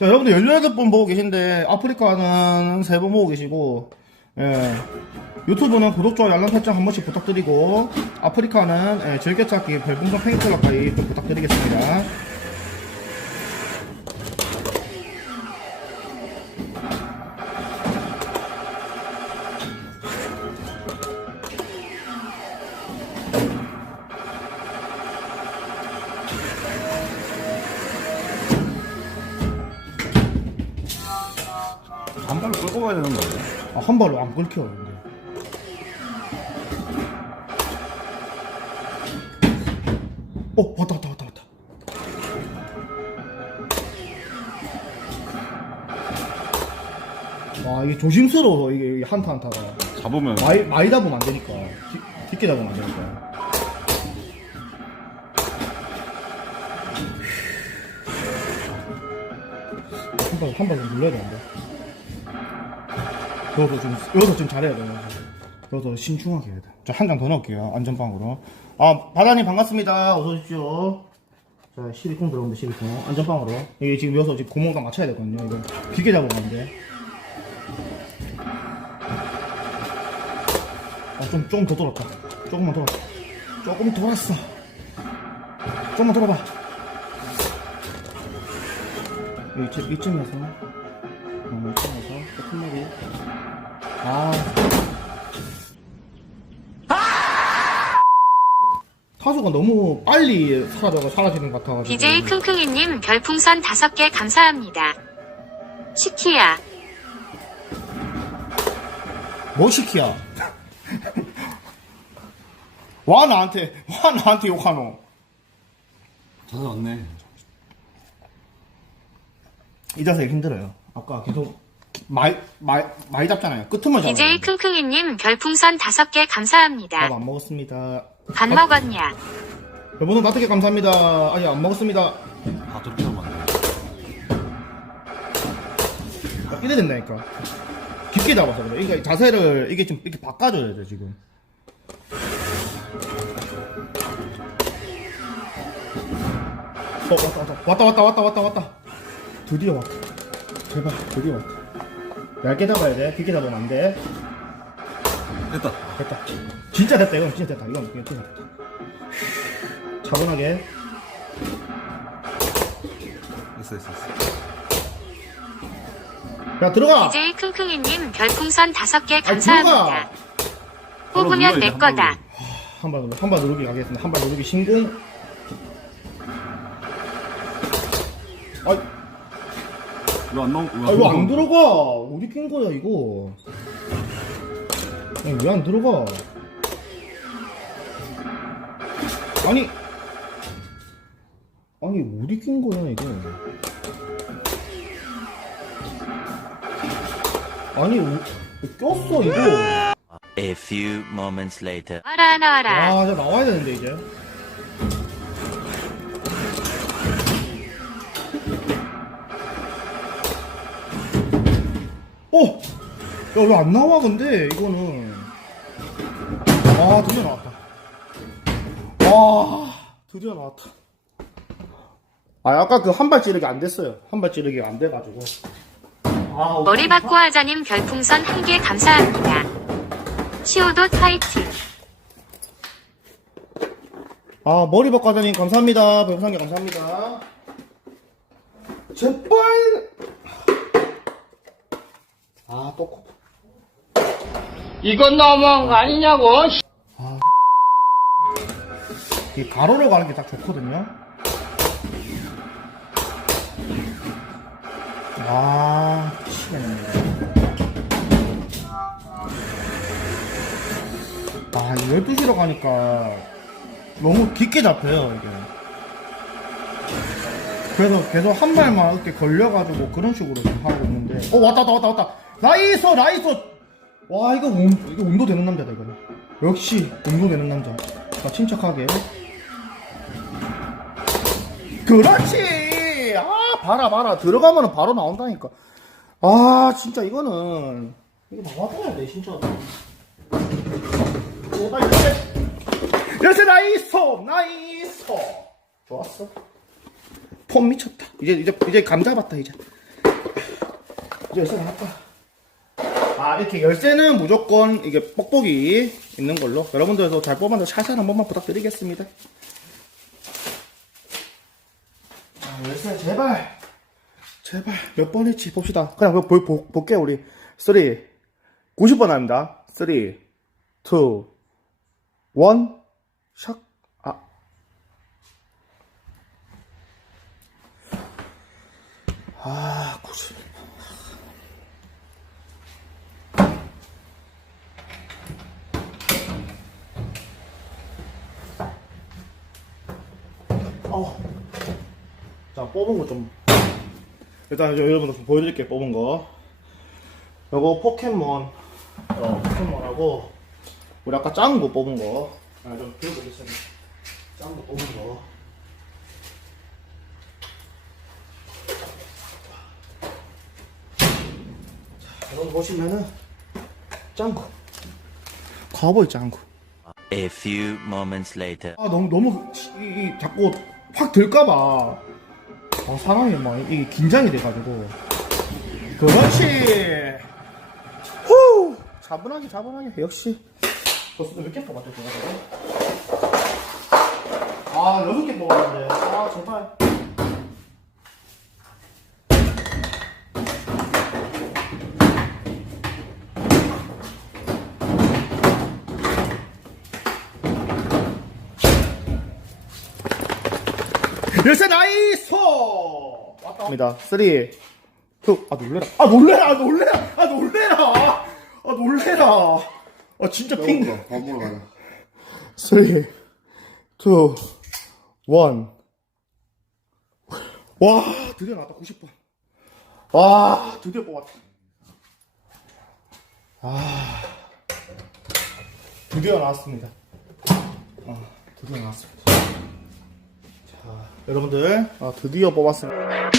자, 여러분들 18분 보고 계신데, 아프리카는 3분 보고 계시고, 예. 유튜브는 구독, 좋아요, 알람 설정 한 번씩 부탁드리고, 아프리카는 예, 즐겨찾기, 별풍선 좀 부탁드리겠습니다. 한 발로 끌고 가야 되는 거 아니야? 아, 한 발로 안 긁혀, 근데. 어, 왔다, 왔다, 왔다, 왔다. 와, 이게 조심스러워서, 이게, 한타 한타가. 잡으면 많이, 많이 잡으면 안 되니까. 깊- 깊게 잡으면 안 되니까. 한 발, 한 발로 눌러야 되는데. 여기서 좀, 여기서 좀 잘해야 돼요. 여기서 신중하게 해야 돼. 자, 한장 더 넣을게요. 안전빵으로. 아, 바다님 반갑습니다. 어서오십시오. 자, 시리콘 들어오는데, 시리콘. 안전빵으로. 이게 지금 여기서 지금 구멍도 맞춰야 되거든요. 이거 안 돼. 아, 좀, 조금 더 돌았다. 조금만 돌았다. 조금 돌았어. 조금만 돌아봐. 이쯤, 이쯤에서. 어, 이쯤에서. 조금 머리. 아. 타수가 너무 빨리 사라져, 사라지는 것 같아가지고. BJ 킁킁이님 별풍선 5개 감사합니다. 시키야. 뭐 시키야? 와, 나한테, 와, 나한테 욕하노. 찾아왔네. 이 자세 힘들어요. 아까 계속 많이 많이 많이 잡잖아요. 끝으로 잡아요. BJ 킁킁이님 별풍선 5개 감사합니다. 밥안 먹었습니다. 밥 먹었냐? 여러분 나트게 감사합니다. 아니 안 먹었습니다. 아, 돼. 아, 이래 된다니까. 깊게 잡아서 그래. 이게 자세를 이게 좀 이렇게 바꿔줘야 돼 지금. 어 왔다 왔다 왔다 왔다 왔다 왔다 왔다. 드디어 왔다. 제발 드디어 왔다. 얇게 잡아야 돼. 깊게 잡으면 안 돼. 됐다. 됐다. 진짜 됐다. 이건 진짜 됐다. 이건 이건 진짜 됐다. 차분하게. 됐어, 됐어, 됐어. 야 들어가. BJ 킁킁이님 별풍선 5개 아니, 감사합니다. 들어가. 뽑으면 내한 거다. 한발 누르, 한발 누르기 가겠습니다. 한발 누르기 신공. 아, 이 거 안 나오, 아 이거 안 들어가. 어디 낀 거야 이거? 왜 안 들어가? 아니, 아니 어디 낀 거야 이거? 아니 어, 꼈어 이거. A few moments later. 와라 나와라. 아, 저 나와야 되는데 이제. 어, 야왜 안 나와 근데 이거는. 아, 드디어 나왔다. 와, 드디어 나왔다. 아, 아까 그 한 발 찌르기 안 됐어요. 한 발 찌르기가 안 돼가지고. 아, 머리 받고 하자님 별풍선 1개 감사합니다. 시오도 화이팅. 아, 머리 박과장님 감사합니다. 별상계 감사합니다. 제발. 아, 또 코. 이건 너무한 거 아니냐고. 이 가로로 가는 게 딱 좋거든요. 아, 미치겠네. 아, 12시로 가니까 너무 깊게 잡혀요, 이게. 그래서 계속 한 발만 이렇게 걸려가지고 그런 식으로 좀 하고 있는데. 어, 왔다, 왔다, 왔다, 왔다. 라이소, 라이소! 와, 이거, 운, 이거 운도 되는 남자다, 이거는. 역시, 운도 되는 남자. 자, 침착하게. 그렇지! 아, 봐라, 봐라. 들어가면 바로 나온다니까. 아, 진짜 이거는. 이거 나와줘야 돼, 진짜. 제발, 열쇠! 열쇠 나이소! 나이소! 좋았어. 폼 미쳤다. 이제, 이제, 이제 감 잡았다, 이제. 이제 열쇠 나왔다. 아, 이렇게 열쇠는 무조건 이게 뻑뻑이 있는 걸로 여러분들도 잘 뽑아서 샷샷 한 번만 부탁드리겠습니다. 아, 열쇠 제발. 제발 몇 번이지 봅시다. 그냥 보, 보, 보, 볼게요 우리. 3 90번 합니다. 3 2 1 샥. 아. 아, 90. 자, 뽑은 거 좀. 일단 이제 여러분들 좀 보여드릴게요, 뽑은 거. 요거 포켓몬, 어, 포켓몬하고, 우리 아까 거 뽑은 거. 아, 좀 들어보겠습니다. 작은 거 뽑은 거. 자, 여러분 보시면은, 짱구 가보이 짱구 A few moments later. 아 너무 너무 이, 이 자꾸 확 들까봐 아, 사람이 막 이게 긴장이 돼가지고. 그렇지 후! 차분하게 차분하게. 역시. 벌써 몇개 뽑았죠 제가 아 여섯 개 뽑았는데. 아 정말 열쇠 나이스 왔다 입니다. 3 2 아 놀래라. 아 놀래라! 아 놀래라! 아 놀래라! 아 놀래라! 아 진짜 핑. 밥 먹으러 가자. 3 2 1 와, 드디어 나왔다, 90번. 와, 드디어 뽑았다. 아, 드디어 나왔습니다. 아, 드디어 나왔습니다. 자, 여러분들, 아, 드디어 뽑았습니다.